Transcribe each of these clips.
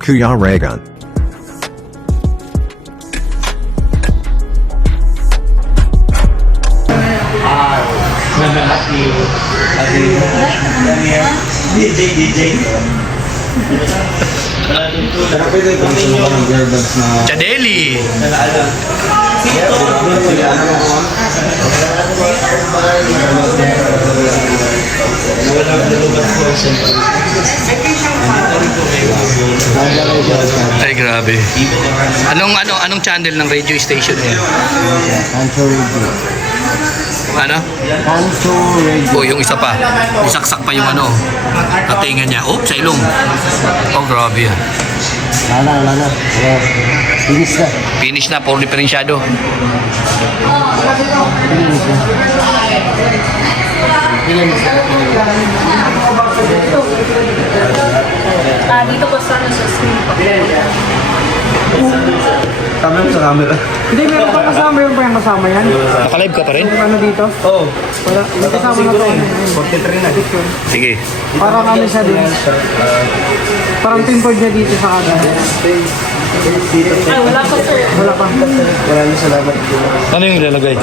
Kuya Regan. Chadeli. Ay, grabe. Anong channel ng radio station niya? Kanso Radio. Ano? Kanso Radio. O, yung isa pa. Isaksak pa yung tatingan niya. Oh, sa ilong. Oh, grabe yan. Wala na. Finish na. Finish na, puro diferensyado. Dito po sa screen po. Tama sa camera. Hindi, meron pa kasama yung kasama yan. Naka-live ka pa rin? Yung ano dito? Oo. Wala, may kasama na to. 43 na. Sige. Parang ano siya din. Parang pinboard niya dito sa kada. Ay, wala pa sir. Wala pa. Maraming salamat. Ano yung ilalagay?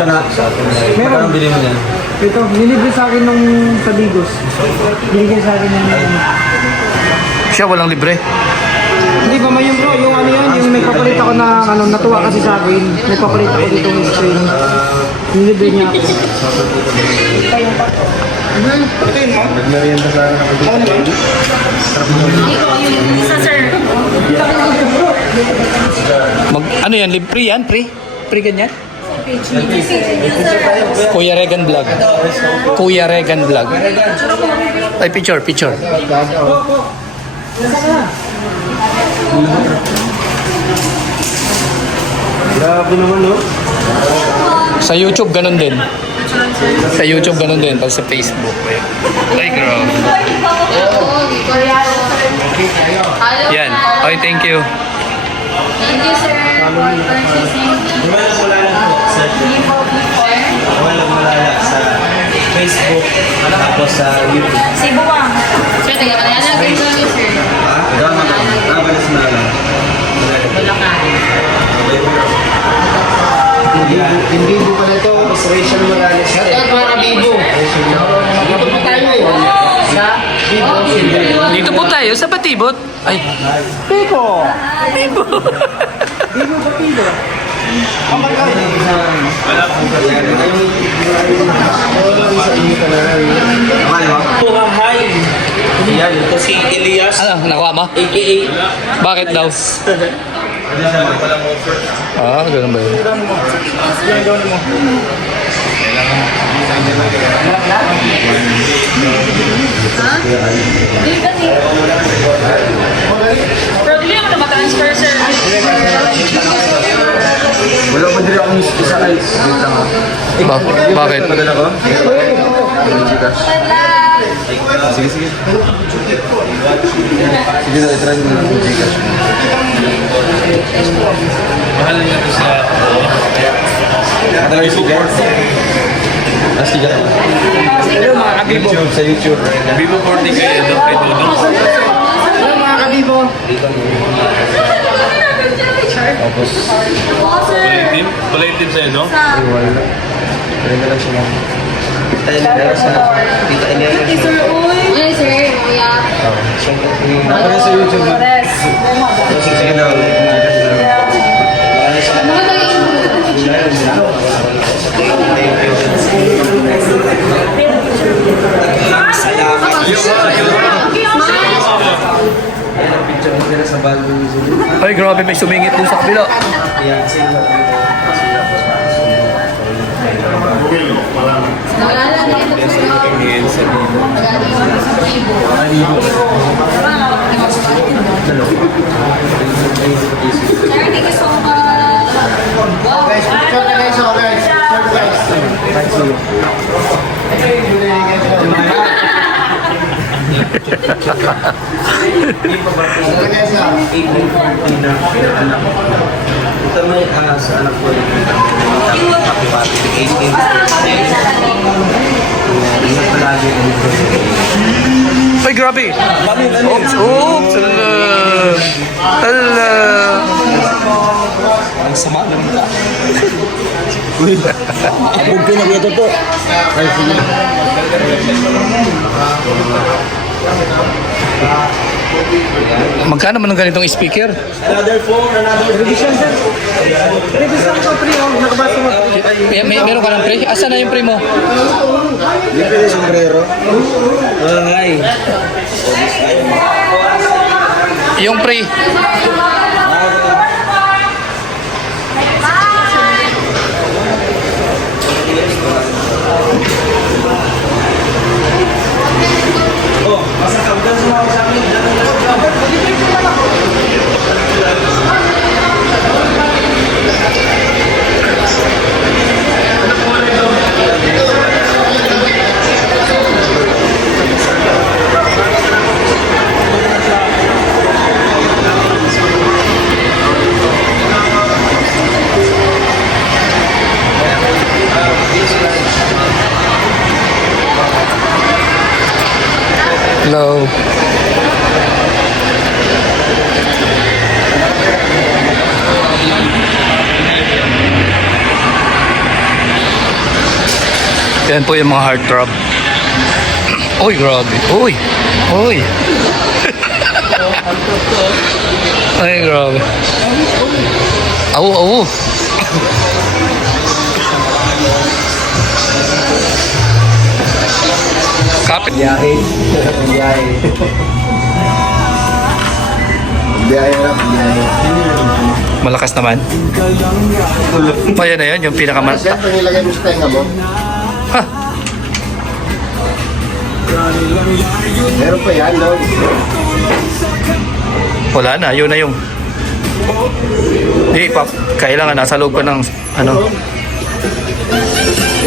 Meron. Bili mo yan. Ito, nilibre sa akin nung sa Bigos. Binigyan sa akin ng Siya walang libre. Hindi ba yung bro, yung ano yun, yung nagpapalit ako na natuwa kasi sa akin. Nagpapalit ako dito ng screen. Nilibre niya ako. Nagmerienda sa akin ako. Isa sir. Ano yan? Libre yan? Pre ganyan? Kuya Regan Vlog. Kuya Regan Vlog. Ay, picture. Grabe naman, no? Sa YouTube, ganun din. Pag sa Facebook. Ay, grabe. Yan. Okay, thank you. Thank you sir for purchasing. Wala sa Facebook, tapos sa YouTube. Cebu ba? Sir, taga Malayanan kayo kami sir. Balas na lang. Wala ka. Hindi mo pala ito, Restoration Morales. Ito mga kabibo. Dito po tayo eh. Sa Bibo. Dito po tayo sa Batibot. Ay, Pico! Bibo. Bigo sa Pico. Hi! Yan, ito si Elias, Ano, nakuha mo? a.k.a. Bakit daw? Ganun ba yun? Hindi kasi. Problem na ba-transfer sir? Wala pa din akong isa ice. Wait lang ha. Bakit? Madala ko? Sige. Sige na, itry mo na ng Gcash. Mahal nga ito sa Atry sige. Sige. Hello mga kabibo. Sa YouTube. Vivo 40 kay Dodo. Hello mga kabibo. Tapos, Kulay team sa Edo. wala. Try na lang siya lang. Tayo na lang sa Tita Eliana. Sir, uy. Ay sir, kuya. Nakapagay sa YouTube. Sige na. Mga naging Sa bago ni Zulu. Ay, grabe, may sumingit dun sa kabila. Nalala na ito po sa Nagaliwan sa Cebu. Sir, thank you so much. Wow. Ito may sa anak ko Pati 18. Ingat palagi. Ay, grabe. Oops. Hala. Ang sama ng mukha. Uy, huwag ka na kuya Toto. Ay, sige. Magkano man ang ganitong speaker? Another phone, another Revision, sir. Revision ko, pre. Oh, nakabasa mo. Meron ka ng pre? Asan na yung pre mo? Hindi pwede sombrero. Ay. Yung pre. Hello. Yan po yung mga heartthrob. Uy, grabe. Uy. Uy. Ay, grabe. Awo, awo. Kapit. Biyahe. Biyahe. Biyahe lang, biyahe. Malakas naman. Ayan na yun, yung pinakamas. Saan pa nilagay mo sa tenga mo? Ha? Meron pa yan, no? Wala na, yun na yung. Hindi pa, kailangan nasa loob ka ng ano.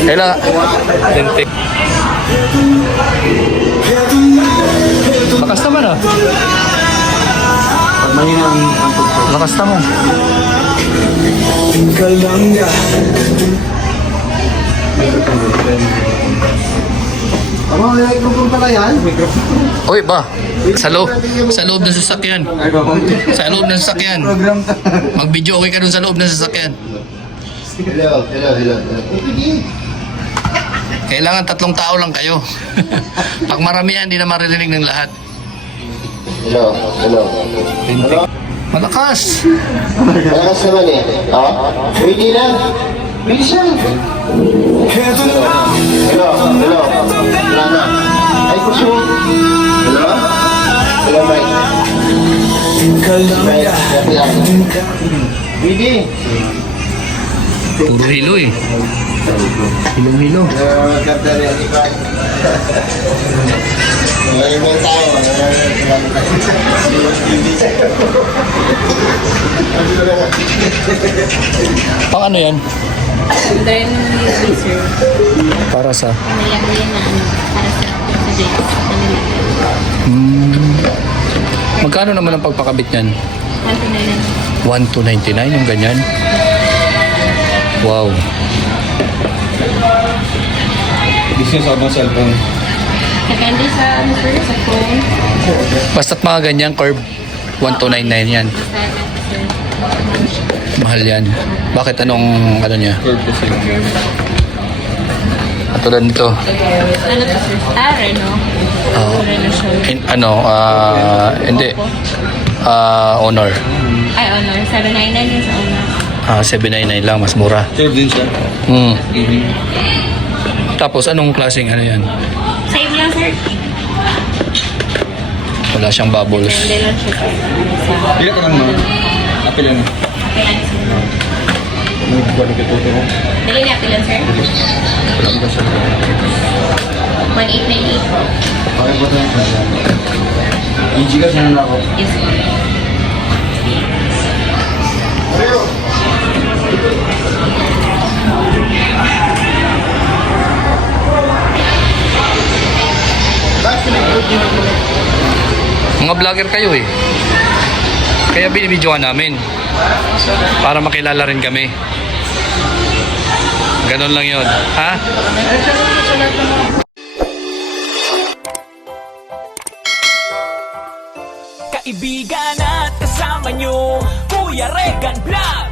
Kailangan. Tintik. Lakas naman ah. Pag mahina ang tugtog. Lakas naman. Tama, may microphone pala yan. Uy ba? Sa loob ng sasakyan. Sa loob ng sasakyan. Mag-video okay ka dun sa loob ng sasakyan. Hello, hello, hello. Kailangan 3 tao lang kayo. Pag maramihan, hindi na maririnig ng lahat. Hello, hello. Hello? Malakas. Malakas naman eh. Ha? Pwede na. Bilis yan. Hello, hello. Wala na. Ay, kuso. Hello? Hello, Mike. Mike, happy. Pwede. Puro hilo eh. Hilong-hilo. Ganda rin, di ba? May tao. Pang ano yan? Then, sir. Para sa... Nilagay na para sa days. Magkano naman ang pagpakabit niyan? 129. 1,299 yung ganyan? Wow. Business ako ng cellphone. Depende sa ano sir, sa phone. Basta't mga ganyan, curve. 1,299 yan. Mahal yan. Bakit anong ano niya? Curve kasi. Katulad nito. Ano to sir? Star, no? Ano, hindi. Honor. Ay, honor. 799 yung sa honor. 799 lang, mas mura. Curve din siya. Hmm. Tapos anong klaseng ano yan? Same lang sir. Wala siyang bubbles. Depende lang siya sir. Pila ka lang mo. Apil lang. Okay lang sir. Balik ito ito mo. Dali na lang sir. 1898 po. Okay po tayo. Easy ka, saan na ako? Yes sir. Mga vlogger kayo eh. Kaya binibidyoan namin. Para makilala rin kami. Ganon lang yun. Ha? Kaibigan at kasama Kasama nyo, Kuya Regan Vlog.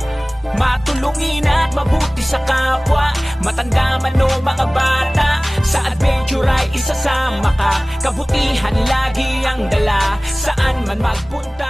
Matulungin at mabuti sa kapwa, matanda man o mga bata. Sa adventure ay isasama ka, kabutihan lagi ang dala, saan man magpunta.